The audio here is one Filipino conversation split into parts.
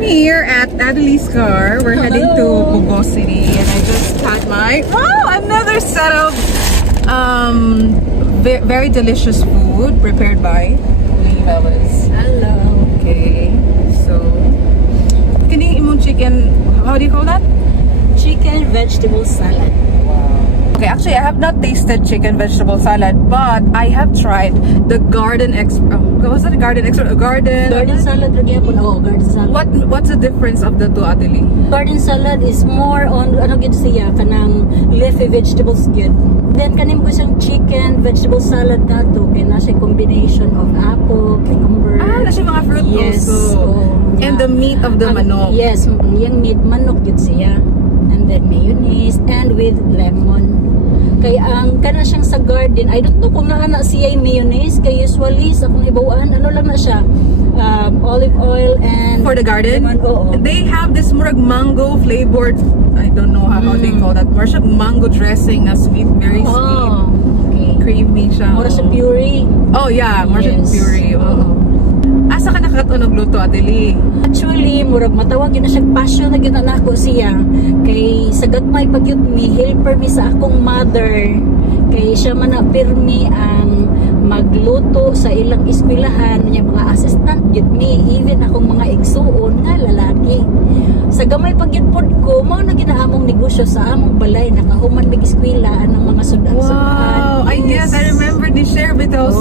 I'm here at Adelie's car. We're heading to Bogos City, and I just had my another set of very delicious food prepared by Bella's. Hello. Okay, so kini imong chicken. How do you call that? Chicken vegetable salad. Okay, actually, I have not tasted chicken vegetable salad, but I have tried the Garden what's that? Garden salad lagi po na garden salad. What's the difference of the two, Adelie? Garden salad is more on ano gid siya kanang leafy vegetables gid. Then kanim ko siyang chicken vegetable salad dato kay na siya combination of apple, cucumber. Na siya mga fruit also. And the meat of the manok. Yes, yung meat manok gid siya. And then mayonnaise and with lemon. Kaya ang kana siyang sa garden, I don't know kung naana siya yung mayonnaise, kaya usually sa kung ibawaan, ano lang na siya, olive oil and for the garden, lemon, they have this murag mango flavored, I don't know how they call that, more siya mango dressing na sweet, very sweet, okay. Creamy siya. More sa puree. Oh yeah, more siya puree. Asa ka nakatunog luto, Adelie? Actually, murag matawag yun na siya passion na ginanako siya. Kay sagat may pagyut mi, helper mi sa akong mother. Kay siya man na pirmi ang magluto sa ilang eskwelahan, niya mga assistant gyud mi, even akong mga igsuon nga lalaki. Sa gamay pagyud pod ko, mao na ginaamong negosyo sa among balay, nakahuman mig eskwela ang mga sudan-sudan. Wow, yes. I remember ni share bitaw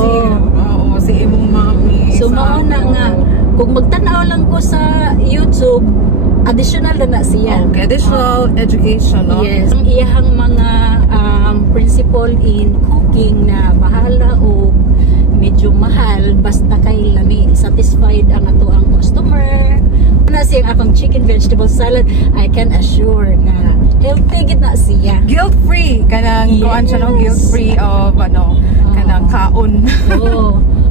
si imong mami. So mao na nga kung magtanaw lang ko sa YouTube, additional na siya. Okay, additional education, no? Yes. Ang iyahang mga principle in cooking na bahala o medyo mahal basta kay lami satisfied ang ato ang customer. Na siyang akong chicken vegetable salad, I can assure na healthy gid na siya. Guilt-free kanang kuan siya, no? Guilt-free of kanang kaon.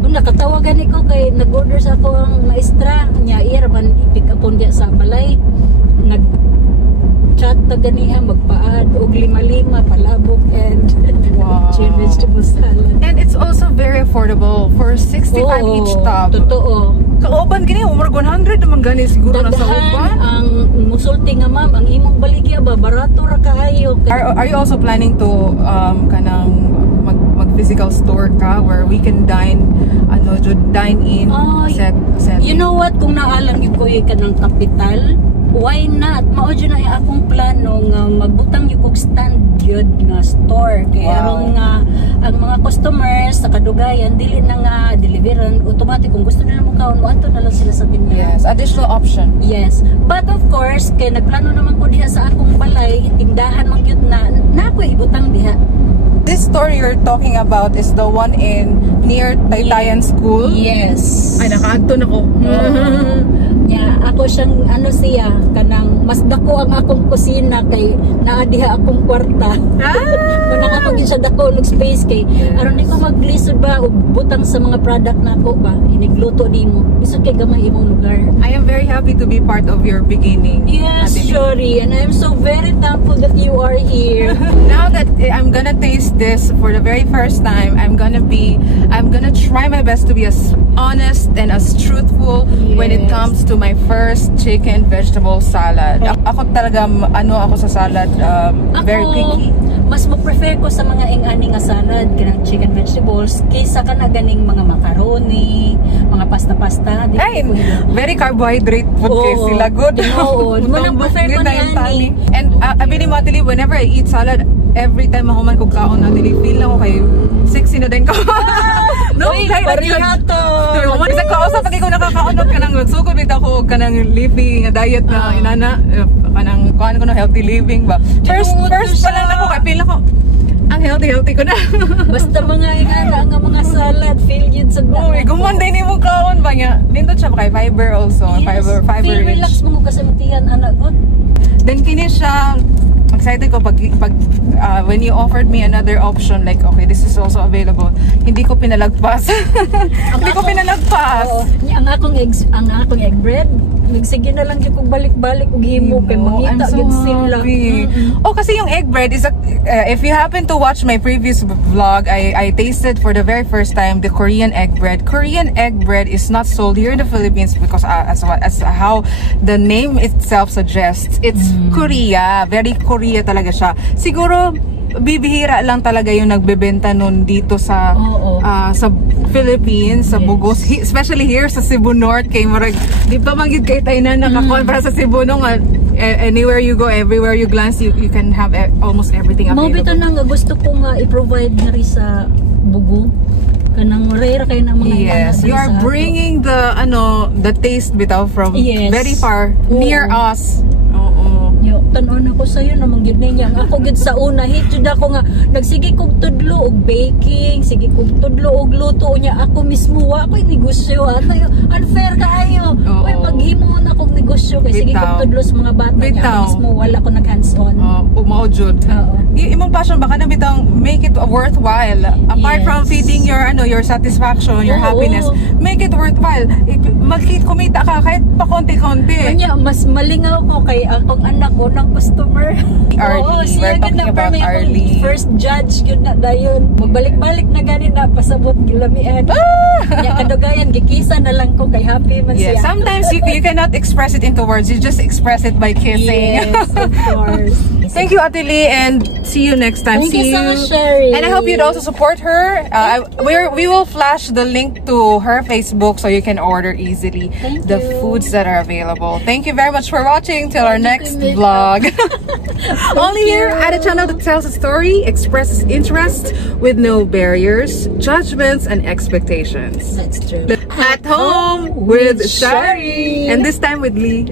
Nakatawagan ko kay nag-order sa ako ang maestra niya, iya man i-pick upon diya sa balay, nag-chat ta ganiha magpaad og lima-lima palabok and chicken vegetable salad. And it's also very affordable for 65 each tub. Totoo. Kauban gini umur 100 naman gani siguro na sa uban. Ang musulti nga ma'am, ang imong baligya ba barato ra kaayo. Are you also planning to kanang mag-physical store ka where we can dine in set? You know what, kung naalang yung kuya ka ng kapital, why not? Mao dyan na akong plano nga magbutang yung kong stand yun nga store. Kaya nga ang mga customers sa kadugayan, dili na nga deliveran, automatic kung gusto nila mukhaon mo, ato na lang sila sa tindahan. Yes, additional option. Yes. But of course, kaya nagplano naman ko diha sa akong balay, tindahan mang yun na ako ibutang diha. This store you're talking about is the one near Taytayan School? Yes. Ay, nakaadto na ko. Ako siyang siya kanang mas dako ang akong kusina kay naa diha akong kwarta. Nakakagin siya dako og space kay aron di ko maglisod ba og butang sa mga product nako ba inigluto nimo bisag kay gamay imong lugar. I am very happy to be part of your beginning. Yes, sorry, and I'm so very thankful that you are here. Now that I'm gonna taste this for the very first time, I'm gonna try my best to be as honest and as truthful when it comes to my first chicken vegetable salad. Ako talaga ako sa salad, very picky. Mas mo-prefer ko sa mga ingani nga salad kanang chicken vegetables kaysa kana ganing mga macaroni, mga pasta-pasta. Ay, very carbohydrate food kay sila. Good. Oo, mo nang prefer ko ni. And abili mo, Adelie, whenever I eat salad, every time mahuman ko kaon, Adelie, feel ako kay sexy na din ko. No, kay parihato. One sa kausap pag ikaw nakakaunod ka nang magsugod bit ako kanang leafy nga diet na inana kanang kuan ko no healthy living ba. First pa lang ako kay feel ako ang healthy ko na. Basta mga ingana nga mga salad feel yun sa oh, gumanday ni mo kaon ba nga. Nindot siya kay fiber also, yes, fiber feel rich. Relax mo kasamtihan anak ko. Then kini siya excited ko pag when you offered me another option like okay this is also available, hindi ko pinalagpas. Hindi ko pinalagpas. Ang akong egg bread Nagsige na lang yung balik-balik og himo kay mangita gid sila. Oh, kasi yung egg bread is if you happen to watch my previous vlog, I tasted for the very first time the Korean egg bread. Korean egg bread is not sold here in the Philippines because as how the name itself suggests, it's Korea. Very Korea talaga siya. Siguro bibihira lang talaga yung nagbebenta nun dito sa sa Philippines, sa Bugos, especially here sa Cebu North kay Murag. Di ba manggid kay tayo na nakakontra sa Cebu nung anywhere you go, everywhere you glance, you can have almost everything available. Mao bitaw na nga gusto ko nga i-provide na rin sa Bugo. Kanang rare kay na mga yes, you are bringing the taste bitaw from very far near us. Tanon ako sa'yo namang gid niya. Ako gid sa una hitjud ako nga nagsige kog tudlo og baking, sige kog tudlo og luto niya ako mismo wa ko'y negosyo. Ano unfair kaayo. Oy maghimo na kog negosyo kay sige kog tudlo sa mga bata niya ako mismo wala ko nag hands on. Mao jud. Imong passion baka na bitang make it worthwhile. Apart from feeding your your satisfaction, your happiness, make it worthwhile. Kumita ka kahit pa konti-konti. Kanya mas malingaw ko kay akong anak ko ng customer. Arlie, we're talking about Arlie. First judge yun na dayon. Magbalik-balik na gani na pasabot gilamian. Nya kadugayan gikisa na lang ko kay happy man siya. Sometimes you cannot express it into words. You just express it by kissing. Yes, of course. Thank you, Ate Lee, and see you next time. Thank you so much, Sherry. And I hope you'd also support her. We will flash the link to her Facebook so you can order easily the foods that are available. Thank you very much for watching. Till our next vlog. Only here at a channel that tells a story, expresses interest with no barriers, judgments, and expectations. That's true. At home with Shari. And this time with Lee.